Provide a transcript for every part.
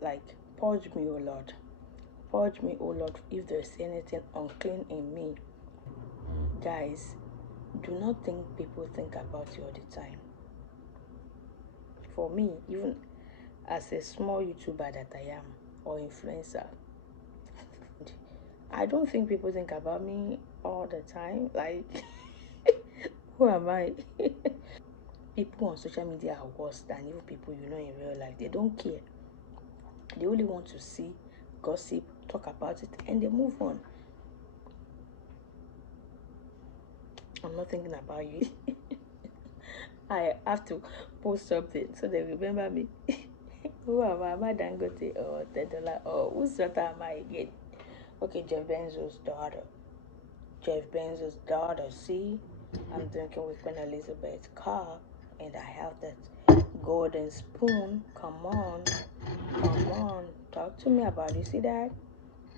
like, purge me, O Lord. Purge me, O Lord, if there's anything unclean in me. Guys, do not think people think about you all the time. For me, even as a small YouTuber that I am, or influencer, I don't think people think about me all the time. Like, who am I? People on social media are worse than even people you know in real life. They don't care. They only want to see, gossip, talk about it, and they move on. I'm not thinking about you. I have to post something so they remember me. Who am I? Am I Dangote or $10 or whose daughter am I again? Okay, Jeff Bezos' daughter. Jeff Bezos' daughter. See, I'm drinking with Queen Elizabeth's cup, and I have that golden spoon. Come on, talk to me about it. You see that?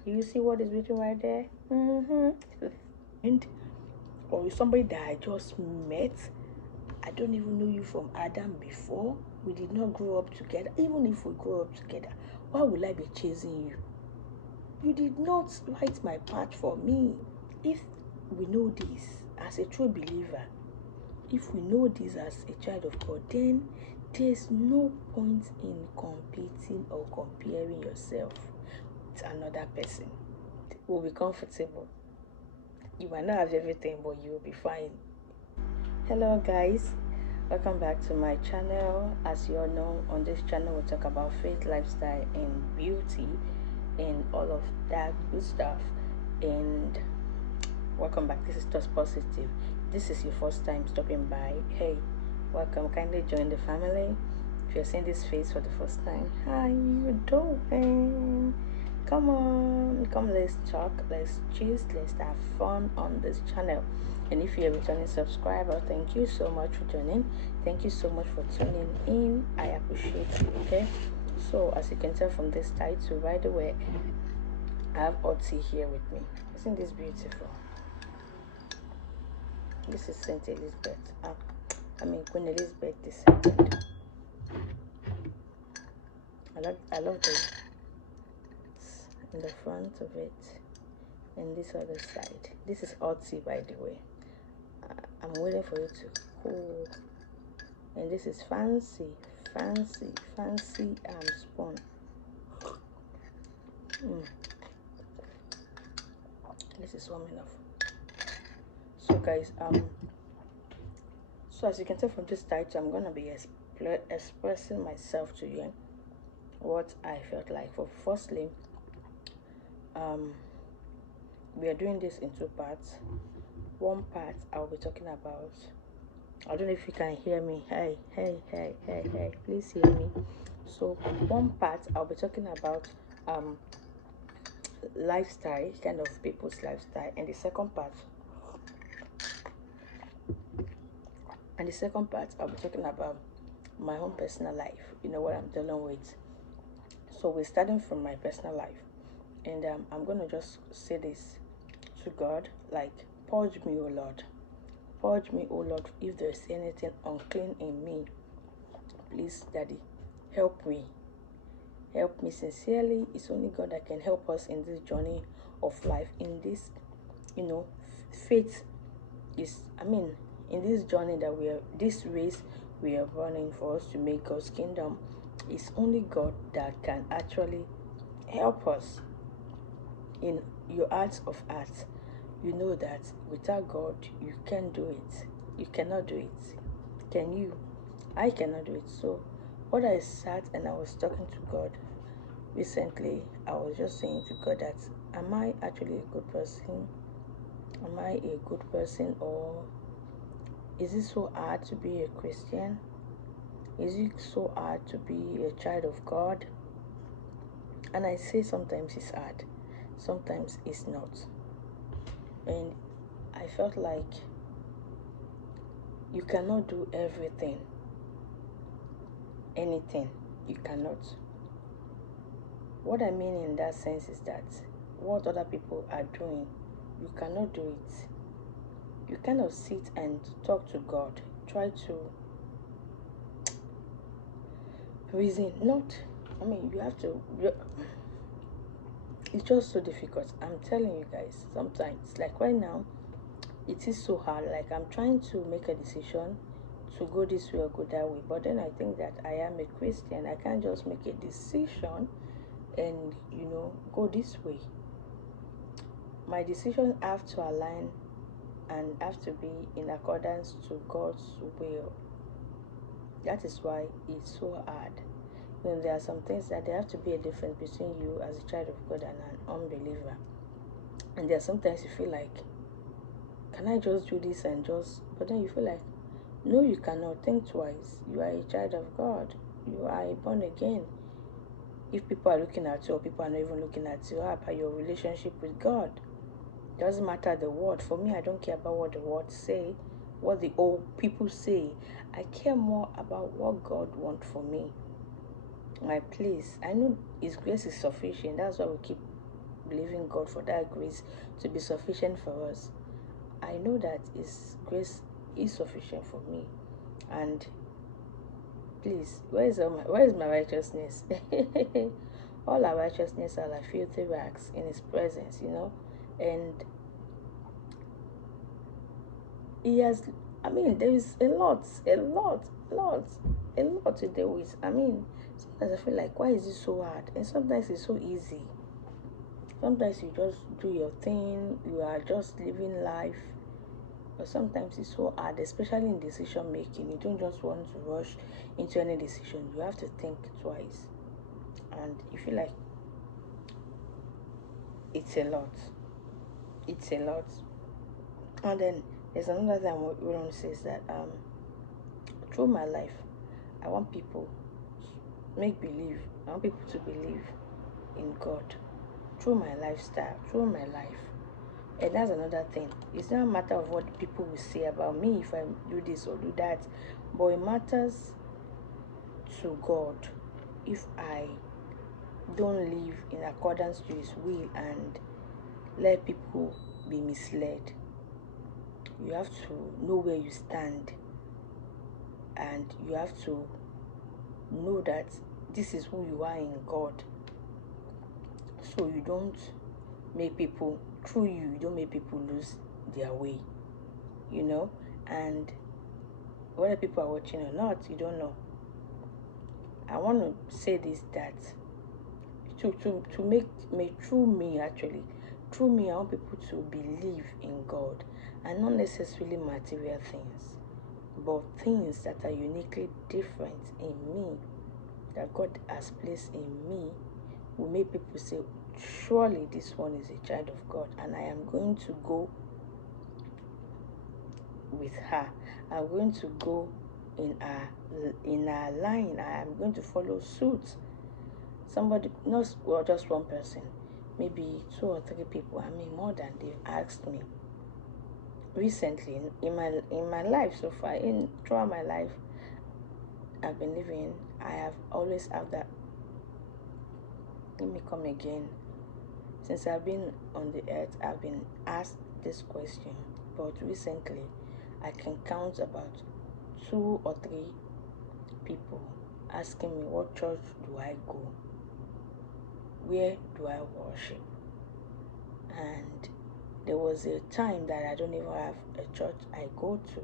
You see what is written right there? And or somebody that I just met. I don't even know you from Adam before. We did not grow up together. Even if we grow up together, why would I be chasing you? You did not light my path for me. If we know this as a true believer, if we know this as a child of God, then there's no point in competing or comparing yourself with another person. We'll be comfortable. You might not have everything, but you will be fine. Hello guys, welcome back to my channel. As you all know, on this channel we talk about faith, lifestyle, and beauty, and all of that good stuff. And welcome back. This is Just Positive. This is your first time stopping by. Hey, welcome. Kindly join the family. If you're seeing this face for the first time, how you doing? Come on, come, let's talk, let's choose, let's have fun on this channel. And if you're a returning subscriber, thank you so much for joining. Thank you so much for tuning in. I appreciate you. Okay, so as you can tell from this title right away, I have Otzi here with me. Isn't this beautiful? This is Saint Elizabeth. Queen Elizabeth II. I love this in the front of it, and this other side. This is Otzi, by the way. I'm waiting for you to cool. And this is fancy spoon. This is warm enough. So guys, so as you can tell from this title, I'm gonna be expressing myself to you, what I felt like. For firstly, we are doing this in two parts. One part I'll be talking about, I don't know if you can hear me. Hey, please hear me. So one part I'll be talking about lifestyle, kind of people's lifestyle, and the second part I'll be talking about my own personal life, what I'm dealing with. So we're starting from my personal life, and I'm gonna just say this to God, like, purge me, O Lord. Purge me, O Lord, if there's anything unclean in me. Please, Daddy, help me. Help me sincerely. It's only God that can help us in this journey of life. In this, faith is, in this journey that this race we are running for us to make God's kingdom, it's only God that can actually help us. In your heart of hearts, you know that without God, you can't do it. You cannot do it. Can you? I cannot do it. So what I sat and I was talking to God recently, I was just saying to God that, am I actually a good person? Am I a good person, or is it so hard to be a Christian? Is it so hard to be a child of God? And I say sometimes it's hard, sometimes it's not. And I felt like you cannot do everything. Anything. You cannot. What I mean in that sense is that what other people are doing, you cannot do it. You cannot sit and talk to God. Try to reason, not I mean, you have to. It's just so difficult. I'm telling you guys. Sometimes, like right now, it is so hard. Like I'm trying to make a decision to go this way or go that way, but then I think that I am a Christian. I can't just make a decision and go this way. My decision have to align and have to be in accordance to God's will. That is why it's so hard. There are some things that there have to be a difference between you as a child of God and an unbeliever. And there are sometimes you feel like, can I just do this and just, but then you feel like, no, you cannot. Think twice. You are a child of God. You are born again. If people are looking at you or people are not even looking at you, how about your relationship with God? Doesn't matter the word. For me, I don't care about what the words say, what the old people say. I care more about what God wants for me. My place. I know His grace is sufficient. That's why we keep believing God for that grace to be sufficient for us. I know that His grace is sufficient for me. And please, where is my righteousness? All our righteousness are like filthy rags in His presence, and He has, there is a lot to deal with. Sometimes I feel like, why is it so hard? And sometimes it's so easy. Sometimes you just do your thing, you are just living life. But sometimes it's so hard, especially in decision making. You don't just want to rush into any decision. You have to think twice. And you feel like it's a lot. It's a lot. And then there's another thing I want to say is that through my life, I want people I want people to believe in God through my lifestyle, through my life. And that's another thing. It's not a matter of what people will say about me if I do this or do that, but it matters to God if I don't live in accordance to His will and let people be misled. You have to know where you stand, and you have to know that this is who you are in God. So you don't make people, through you don't make people lose their way, and whether people are watching or not, you don't know. I want to say this, that to make me, through me, I want people to believe in God, and not necessarily material things, but things that are uniquely different in me, that God has placed in me, will make people say, surely this one is a child of God, and I am going to go with her. I'm going to go in our line. I am going to follow suit. Somebody, not just one person, maybe 2 or 3 people. More than they've asked me recently in my life so far. Throughout my life I've been living, I have always had that. Let me come again. Since I've been on the earth, I've been asked this question, but recently I can count about 2 or 3 people asking me, what church do I go? Where do I worship? And there was a time that I don't even have a church I go to,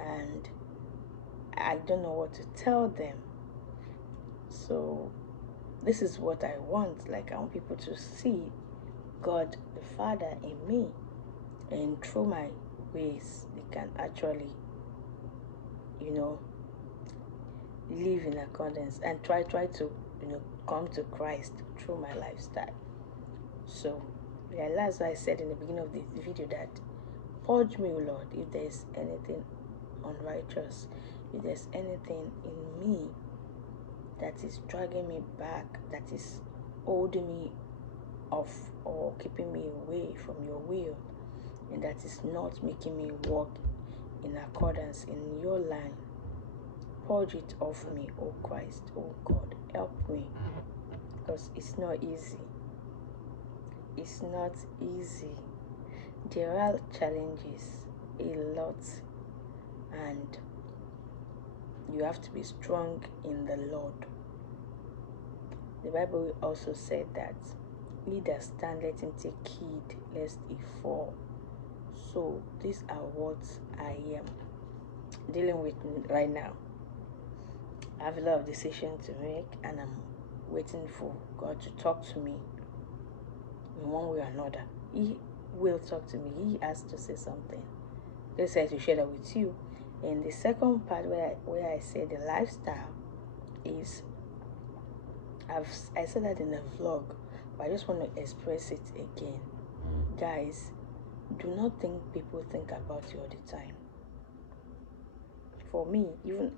and I don't know what to tell them. So this is what I want. Like, I want people to see God the Father in me, and through my ways they can actually live in accordance and try to come to Christ through my lifestyle. So that's why I said in the beginning of the video that, purge me, O Lord, if there's anything unrighteous, if there's anything in me that is dragging me back, that is holding me off or keeping me away from your will, and that is not making me walk in accordance in your line. Purge it off me, O Christ, O God, help me, because it's not easy. It's not easy. There are challenges, a lot, and you have to be strong in the Lord. The Bible also said that he that stand, let him take heed lest he fall. So these are what I am dealing with right now. I have a lot of decisions to make, and I'm waiting for God to talk to me in one way or another. He will talk to me. He has to say something. Just said to share that with you. And the second part where I say the lifestyle is, I said that in a vlog, but I just want to express it again. Guys, do not think people think about you all the time. For me, even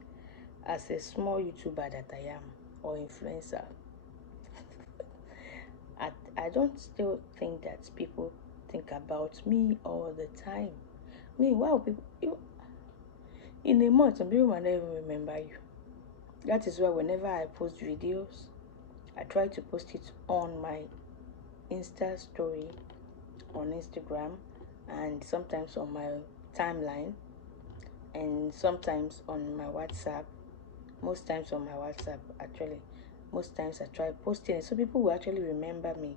as a small YouTuber that I am, or influencer, I don't still think that people think about me all the time. Meanwhile, people, in a month, some people might not even remember you. That is why whenever I post videos, I try to post it on my Insta story on Instagram, and sometimes on my timeline, and sometimes on my WhatsApp. Most times on my WhatsApp, actually. Most times I try posting it so people will actually remember me,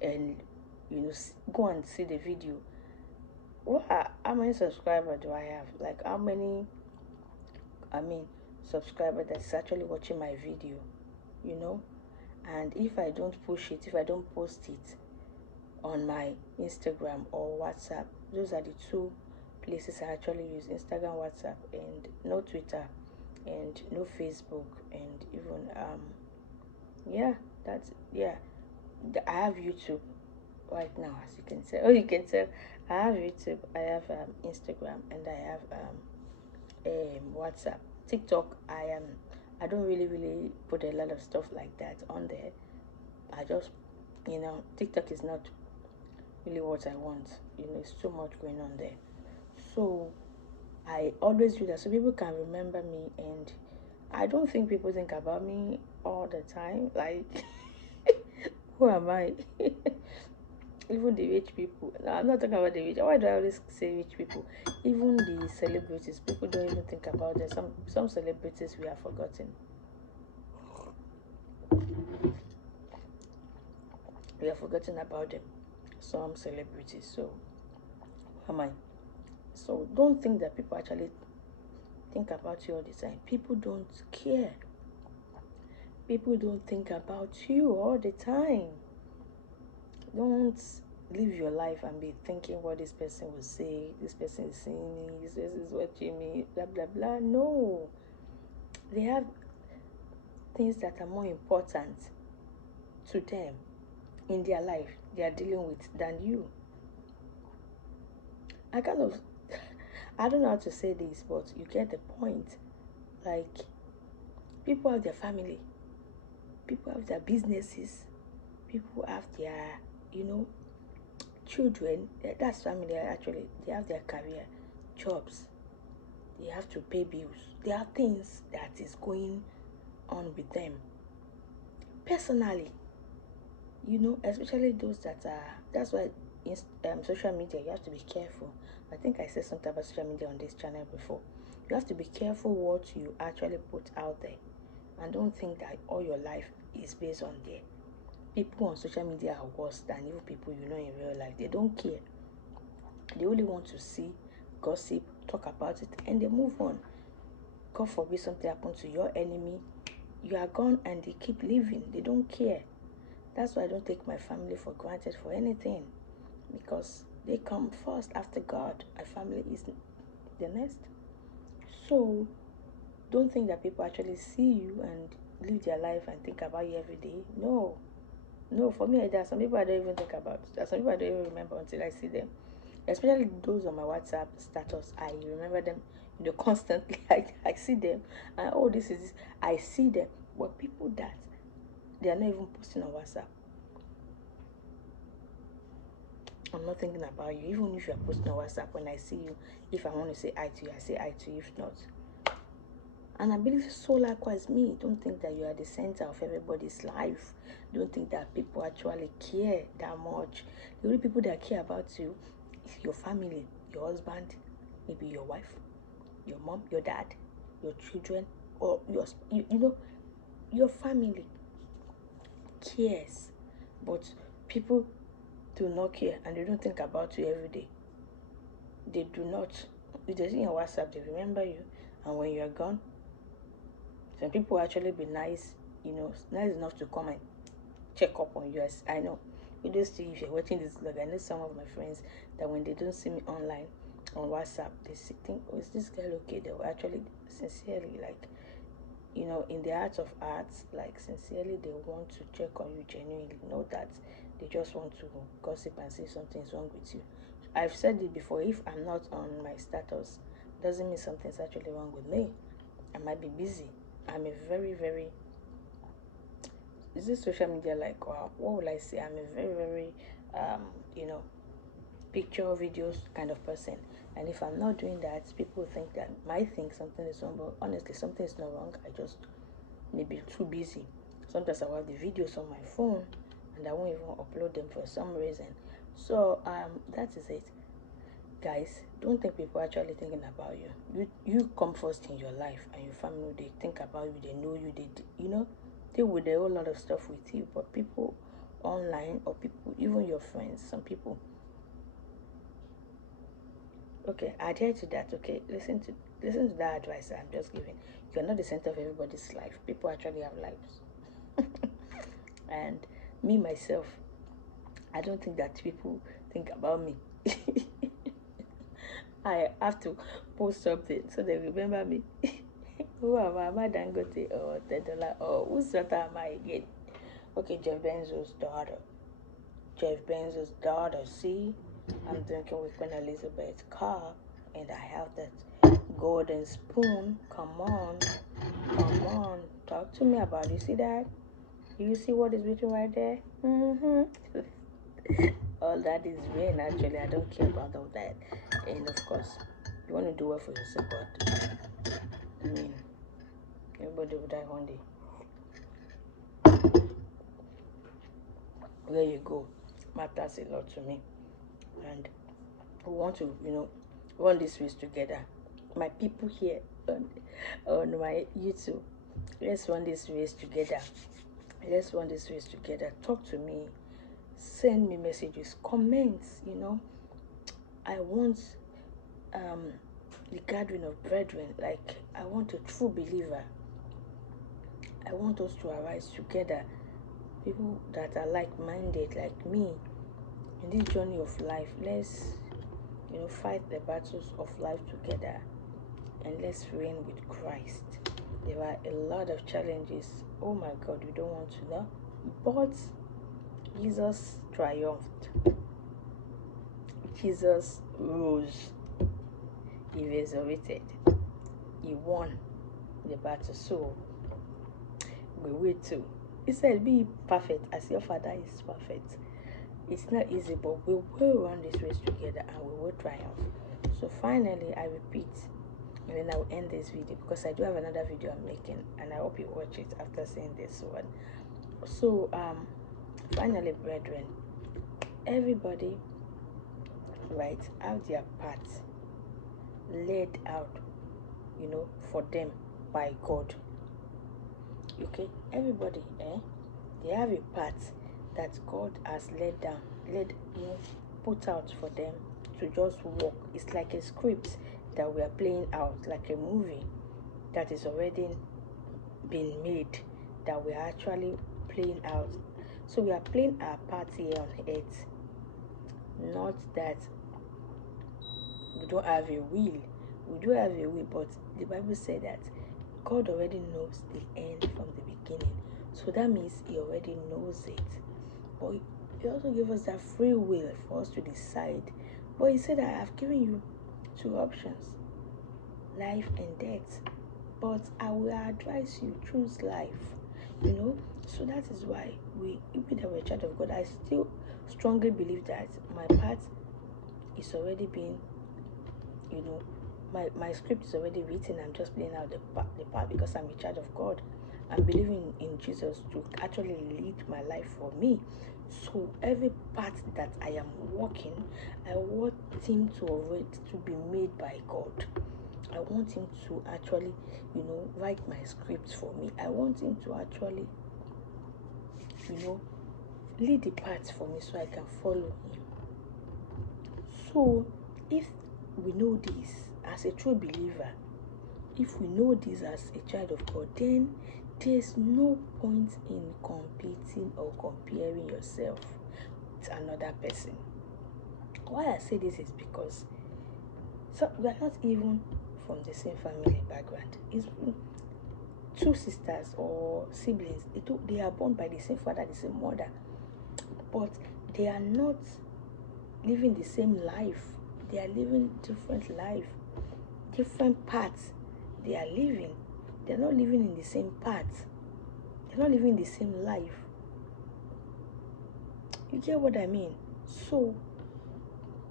and go and see the video. How many subscribers do I have? Like, how many subscriber that's actually watching my video, and if I don't push it, if I don't post it on my Instagram or WhatsApp, those are the two places I actually use: Instagram, WhatsApp, and no Twitter, and no Facebook, and even I have YouTube right now, as you can tell. Oh, you can tell. I have YouTube, I have Instagram, and I have WhatsApp. TikTok, I don't really put a lot of stuff like that on there. I just, TikTok is not really what I want. It's too much going on there. So I always do that so people can remember me, and I don't think people think about me all the time. Like, who am I? Even the rich people. No, I'm not talking about the rich. Why do I always say rich people? Even the celebrities, people don't even think about them. Some celebrities we have forgotten. We have forgotten about them. Some celebrities. So who am I? So don't think that people actually think about you all the time. People don't care. People don't think about you all the time. Don't live your life and be thinking what this person will say, this person is seeing me, this person is watching me, blah blah blah. No. They have things that are more important to them in their life they are dealing with than you. I don't know how to say this, but you get the point. Like, people have their family, people have their businesses, people have their, children. That's family actually. They have their career, jobs. They have to pay bills. There are things that is going on with them personally. Especially those that are. That's why in social media you have to be careful. I think I said something about social media on this channel before. You have to be careful what you actually put out there, and don't think that all your life is based on there. People on social media are worse than even people in real life. They don't care. They only want to see, gossip, talk about it, and they move on. God forbid something happens to your enemy, you are gone, and they keep living. They don't care. That's why I don't take my family for granted for anything, because they come first after God. My family is the next. So don't think that people actually see you and live their life and think about you every day. No. For me, there are some people I don't even think about. There are some people I don't even remember until I see them. Especially those on my WhatsApp status. I remember them, constantly. I see them, and this is this. I see them. But people that they are not even posting on WhatsApp, I'm not thinking about you. Even if you are posting on WhatsApp, when I see you, if I want to say hi to you, I say hi to you. If not, and I believe so likewise me. Don't think that you are the center of everybody's life. Don't think that people actually care that much. The only people that care about you is your family, your husband, maybe your wife, your mom, your dad, your children, or your family. cares, but people do not care and they don't think about you every day. They do not. If they're in your WhatsApp, they remember you, and when you're gone, some people actually be nice, nice enough to come and check up on you. As I know, you just see if you're watching this vlog. I know some of my friends that when they don't see me online on WhatsApp, they think, "Oh, is this girl okay?" They will actually sincerely, like, in the art of arts, like sincerely, they want to check on you genuinely. Know that they just want to gossip and say something's wrong with you. I've said it before. If I'm not on my status, doesn't mean something's actually wrong with me. I might be busy. I'm a very, very, is this social media like, wow, what will I say? I'm a very, very, you know, picture videos kind of person. And if I'm not doing that, people might think something is wrong, but honestly, something is not wrong. I just may be too busy. Sometimes I have the videos on my phone and I won't even upload them for some reason. So that is it. Guys, don't think people are actually thinking about you. You come first in your life, and your family, they think about you, they know you, they deal with a whole lot of stuff with you. But people online, or people, even your friends, some people, okay, adhere to that. Okay, listen to that advice I'm just giving. You're not the center of everybody's life. People actually have lives. And me myself, I don't think that people think about me. I have to post something so they remember me. Who am I? Am I Dangote or $10? Or whose daughter am I again? Okay, Jeff Bezos' daughter. Jeff Bezos' daughter. See, I'm drinking with Queen Elizabeth's cup, and I have that golden spoon. Come on, talk to me about it. You see that? You see what is written right there? All that is vain. Actually, I don't care about all that. And of course, you want to do well for yourself, but I mean, everybody will die one day. Where you go matters a lot to me, and we want to, run this race together. My people here on my YouTube, let's run this race together. Let's run this race together. Talk to me, send me messages, comments. I want the gathering of brethren. Like, I want a true believer. I want us to arise together. People that are like-minded, like me, in this journey of life. Let's, fight the battles of life together, and let's reign with Christ. There are a lot of challenges. Oh my God, we don't want to know. But Jesus triumphed. Jesus rose. He resurrected. He won the battle. So we will too. He said, be perfect as your Father is perfect. It's not easy, but we will run this race together and we will triumph. So finally, I repeat, and then I will end this video because I do have another video I'm making, and I hope you watch it after seeing this one. So finally, brethren, everybody, right, have their part laid out, for them by God. Okay, everybody, they have a part that God has put out for them to just walk. It's like a script that we are playing out, like a movie that is already been made, that we are actually playing out. So we are playing our part here on earth. Not that we don't have a will. We do have a will, but the Bible said that God already knows the end from the beginning. So that means He already knows it. But He also gave us that free will for us to decide. But He said, I have given you two options, life and death. But I will advise you, choose life. So that is why even though we're a child of God, I still strongly believe that my part is already being, my script is already written. I'm just playing out the part because I'm a child of God. I'm believing in Jesus to actually lead my life for me. So every part that I am walking, I want Him to be made by God. I want Him to actually, write my scripts for me. I want Him to actually lead the path for me so I can follow him. So if we know this as a true believer, if we know this as a child of God, then there's no point in competing or comparing yourself with another person. Why I say this is because we are not even from the same family background. It's two sisters or siblings. They are born by the same father, the same mother, but they are not living the same life. They are living different life, different paths. They are living. They're not living in the same path. They're not living the same life. You get what I mean? So,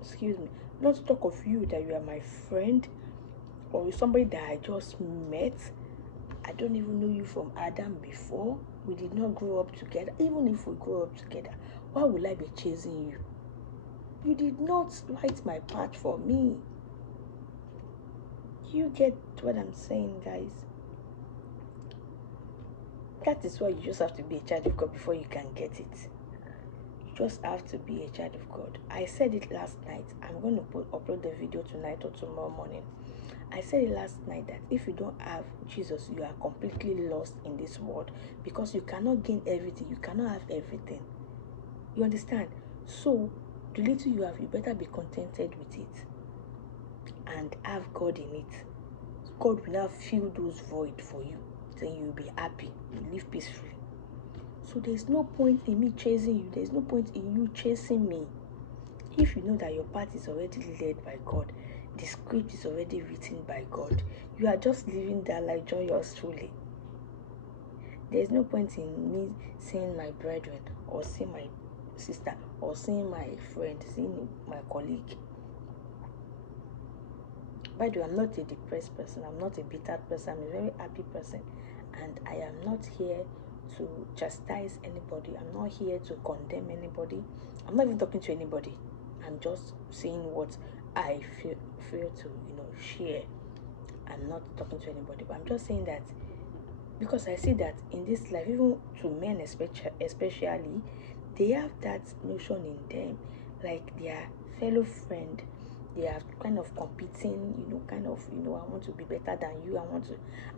excuse me, not to talk of you that you are my friend or somebody that I just met. I don't even know you from Adam before. We did not grow up together. Even if we grow up together, why would I be chasing you? You did not write my path for me. You get what I'm saying, guys? That is why you just have to be a child of God before you can get it. You just have to be a child of God. I said it last night. I'm going to upload the video tonight or tomorrow morning. I said it last night that if you don't have Jesus, you are completely lost in this world, because you cannot gain everything. You cannot have everything. You understand? So the little you have, you better be contented with it and have God in it. God will now fill those void for you. Then you'll be happy. You live peacefully. So there's no point in me chasing you. There's no point in you chasing me. If you know that your path is already led by God, the script is already written by God, you are just living that life joyous truly. There's no point in me seeing my brethren or seeing my sister or seeing my friend, seeing my colleague. By the way, I'm not a depressed person. I'm not a bitter person. I'm a very happy person. And I am not here to chastise anybody. I'm not here to condemn anybody. I'm not even talking to anybody. I'm just saying what I feel to, share. I'm not talking to anybody. But I'm just saying that because I see that in this life, even to men especially, they have that notion in them, like their fellow friend. They are kind of competing, I want to be better than you,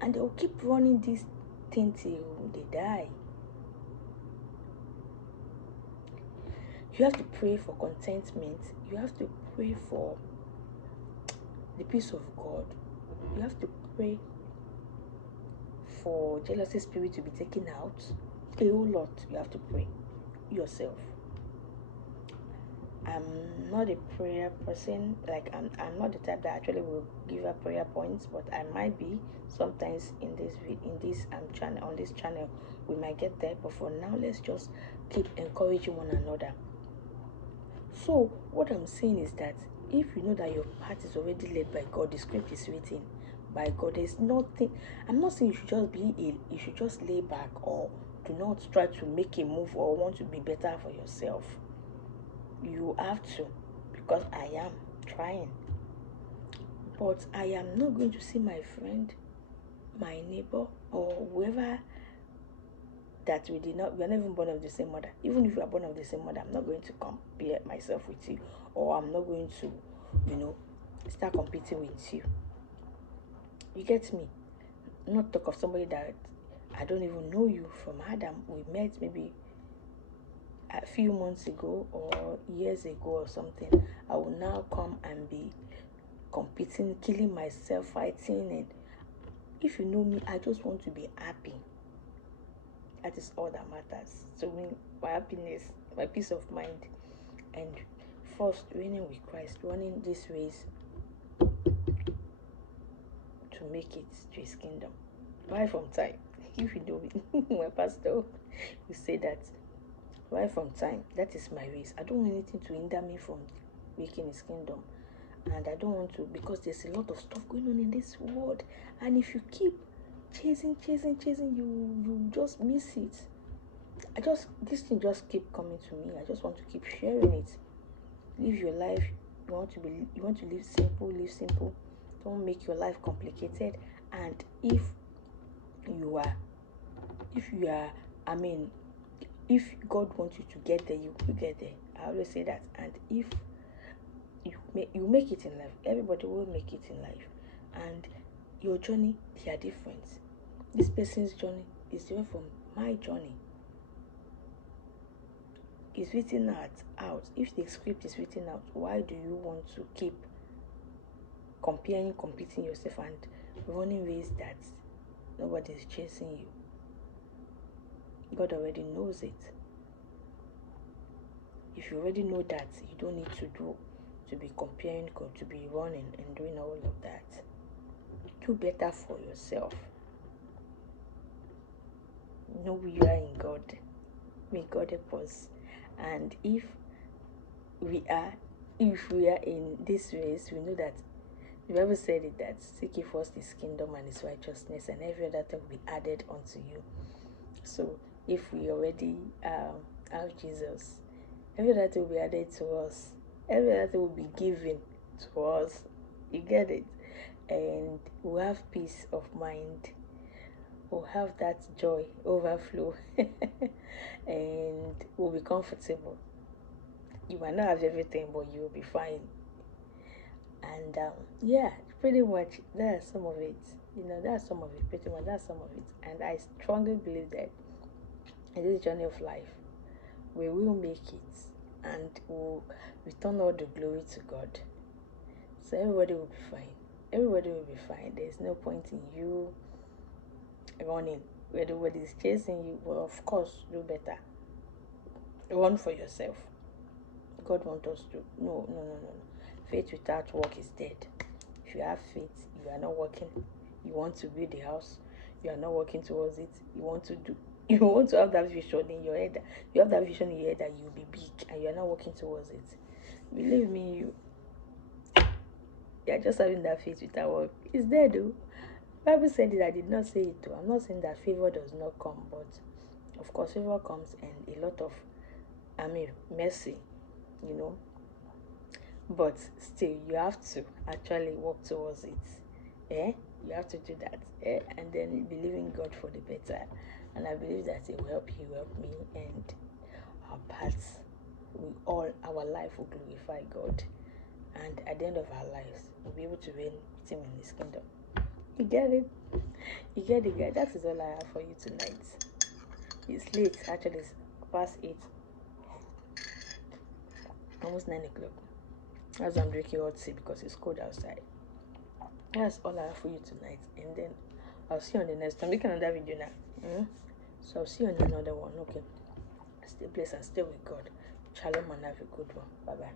and they'll keep running this thing till they die. You have to pray for contentment. You have to pray for the peace of God. You have to pray for jealousy spirit to be taken out. A whole lot you have to pray yourself. I'm not a prayer person. Like I'm not the type that actually will give her prayer points, but I might be sometimes in this channel, on this channel. We might get there, but for now, let's just keep encouraging one another. So what I'm saying is that if you know that your path is already led by God, the script is written by God. There's nothing. I'm not saying you should just you should just lay back or do not try to make a move or want to be better for yourself. You have to, because I am trying. But I am not going to see my friend, my neighbor, or whoever that we are not even born of the same mother. Even if we are born of the same mother, I'm not going to compare myself with you, or I'm not going to, start competing with you. You get me? Not talk of somebody that I don't even know you from Adam. We met maybe a few months ago or years ago or something. I will now come and be competing, killing myself, fighting. And if you know me, I just want to be happy. That is all that matters to me. My happiness, my peace of mind, and first reigning with Christ, running this race to make it to his kingdom. Right from time. If you know me, my pastor will say that right from time. That is my race. I don't want anything to hinder me from making his kingdom. And I don't want to, because there's a lot of stuff going on in this world. And if you keep chasing, you just miss it. This thing just keep coming to me. I just want to keep sharing it. Live your life. You want to live simple. Don't make your life complicated. And if you are, if God wants you to get there, you will get there. I always say that. And if you make it in life, everybody will make it in life. And your journey, they are different. This person's journey is different from my journey. It's written out. If the script is written out, why do you want to keep competing yourself and running ways that nobody is chasing you? God already knows it. If you already know that, you don't need to be comparing, to be running and doing all of that. Do better for yourself. Know who you are in God. May God help us. And if we are in this race, we know that the Bible said it, that seek ye first His kingdom and His righteousness, and every other thing will be added unto you. So if we already have Jesus, every other thing will be added to us. Every other thing will be given to us. You get it? And we'll have peace of mind. We'll have that joy overflow. And we'll be comfortable. You might not have everything, but you'll be fine. And yeah, pretty much that's some of it. That's some of it. Pretty much that's some of it. And I strongly believe that in this journey of life, we will make it, and we'll return all the glory to God. So everybody will be fine. Everybody will be fine. There's no point in you running where nobody is chasing you. Well, of course, do better. Run for yourself. God wants us to. No. Faith without work is dead. If you have faith, you are not working. You want to build a house, you are not working towards it. You want to have that vision in your head. You have that vision in your head that you'll be big, and you are not working towards it. Believe me, you are just having that faith without work. It's there though. Bible said it. I did not say it though. I'm not saying that favor does not come, but of course favor comes, and a lot of mercy, but still you have to actually work towards it. You have to do that, and then believe in God for the better. And I believe that it will help you, help me, and our paths, our life will glorify God, and at the end of our lives we'll be able to reign with Him in His kingdom. You get it? You get it, guys? That is all I have for you tonight. It's late, actually. It's past 8, almost 9 o'clock. As I'm drinking hot tea because it's cold outside. That's all I have for you tonight, and then I'll see you on the next time. Make another video now. So I'll see you on another one. Okay, stay blessed and stay with God. Shalom and have a good one. Bye bye.